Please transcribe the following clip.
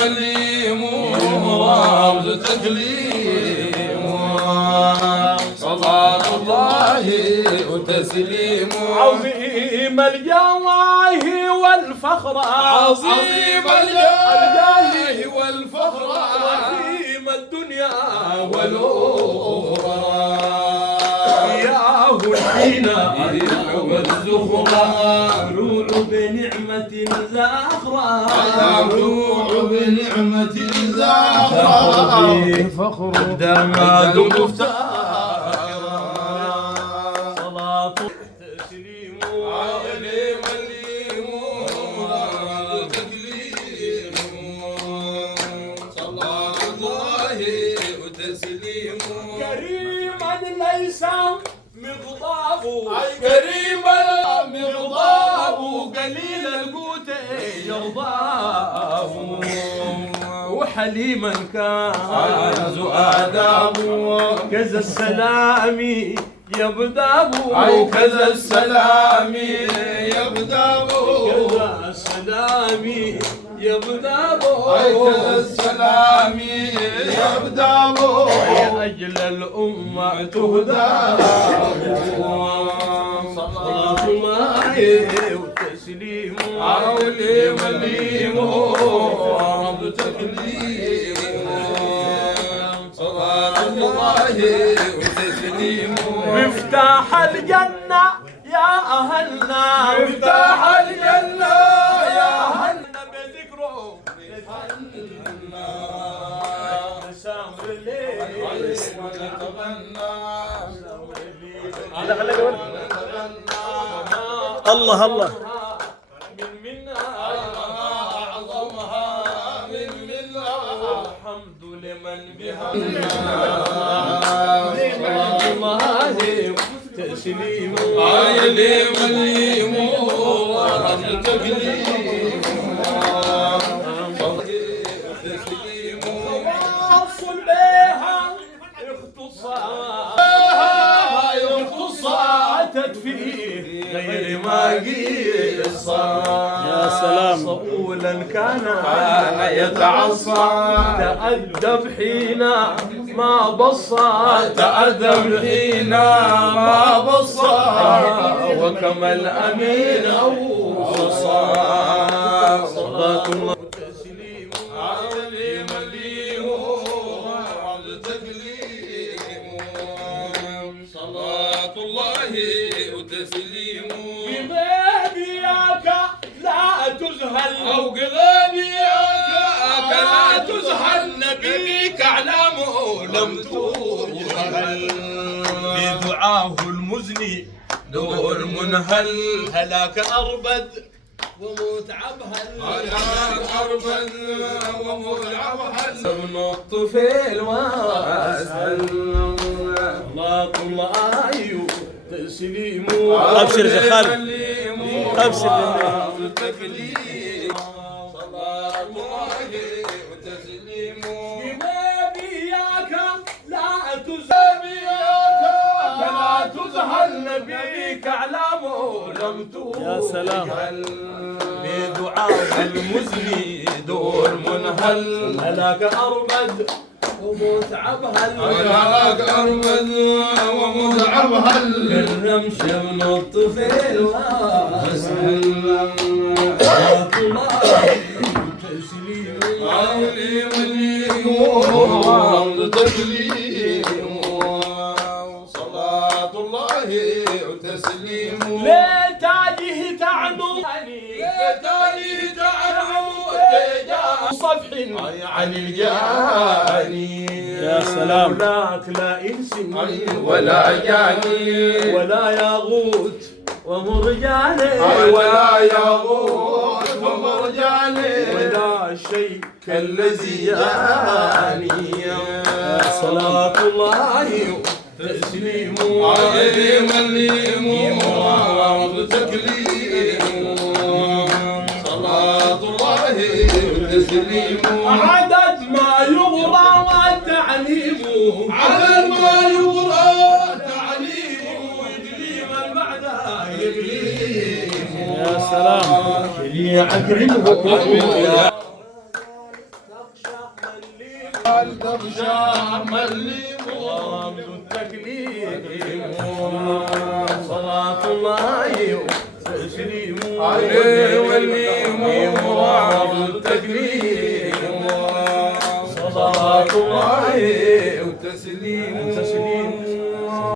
مليم ورمز تكليم صلاة الله وتسليم عظيم الجاه والفخر عظيم الجاه والفخر رحيم الدنيا والأخرى ياه الحين والزخرى روح بنعمة زاخرة روح بنعمة زاخرة فخر دماد مفتاخرة صلاة تسليم عليم الليم تكليم صلاة الله وتسليم كريما ليس مغضابه كريم المغضاب قليل القوت يرضاه وحليما كان ذو آداب كذا السلام يبدأ أي كذا السلام يبدأ كذا السلام يبدأ أي كذا السلام يبدأ أجل الأمة تهدى صلاة الله وتسليم عولي مليم ورب تكليم صلاة الله وتسليم مفتاح الجنة يا أهلنا مفتاح الجنة يا أهلنا بذكره سامر الليل الله الله من منا أعظمها من منا الحمد لمن بها صلاة الله تسليم عيلي مليم ورب تكليم تسليم واصل بها اختصار أتت فيه غير ما قصة يا سلام. صقولا كان يتعصى تأدب حين ما بصى تأدب حين ما بصى وكما الأمين أوصى صلاة الله وتسليم عيلي مليم ورب تكليم صلاة الله وتسليم بغيبك لا تزهل أو قلبيك لا تزهل نبيك أعلامه لم توجهل بدعاه المزني دور منهل هلاك أربد ومتعب هلاك أربد ومتعب هل ابن الطفيل واسهل صلاة الله تسليم أبشر يا خالد. أبشر. تكليم صلاة الله وتسليم بنبيك لا تزهل نبيك أعلامه لم توجهل يا سلام. بدعاء المزني دور منهل هلاك أربد ومتعب هلاك أرمد ومتعب هل الرمش من الطفيل واسهل صلاة الله تسليم عولي مليم ورمز تكليم صلاة الله وتسليم لتاجه تعنو فتالي تعلم صفح عن الجاني يا سلام. ولاك لا إنس ولا جاني ولا ياغوت ومرجاني ولا يغوث ومرجاني ولا شيء كالذي جاني صلاة الله تسليم عظيم الليم ورب تكليم صلاة الله وتسليم عدد ما يغرى والتعليم على ما يغرى تعليم يدلي من بعده يدلي يا سلام. اللي عقربه ورمز التكليم صلاة الله وتسليم عليه والميم ورمز التكليم صلاة الله وتسليم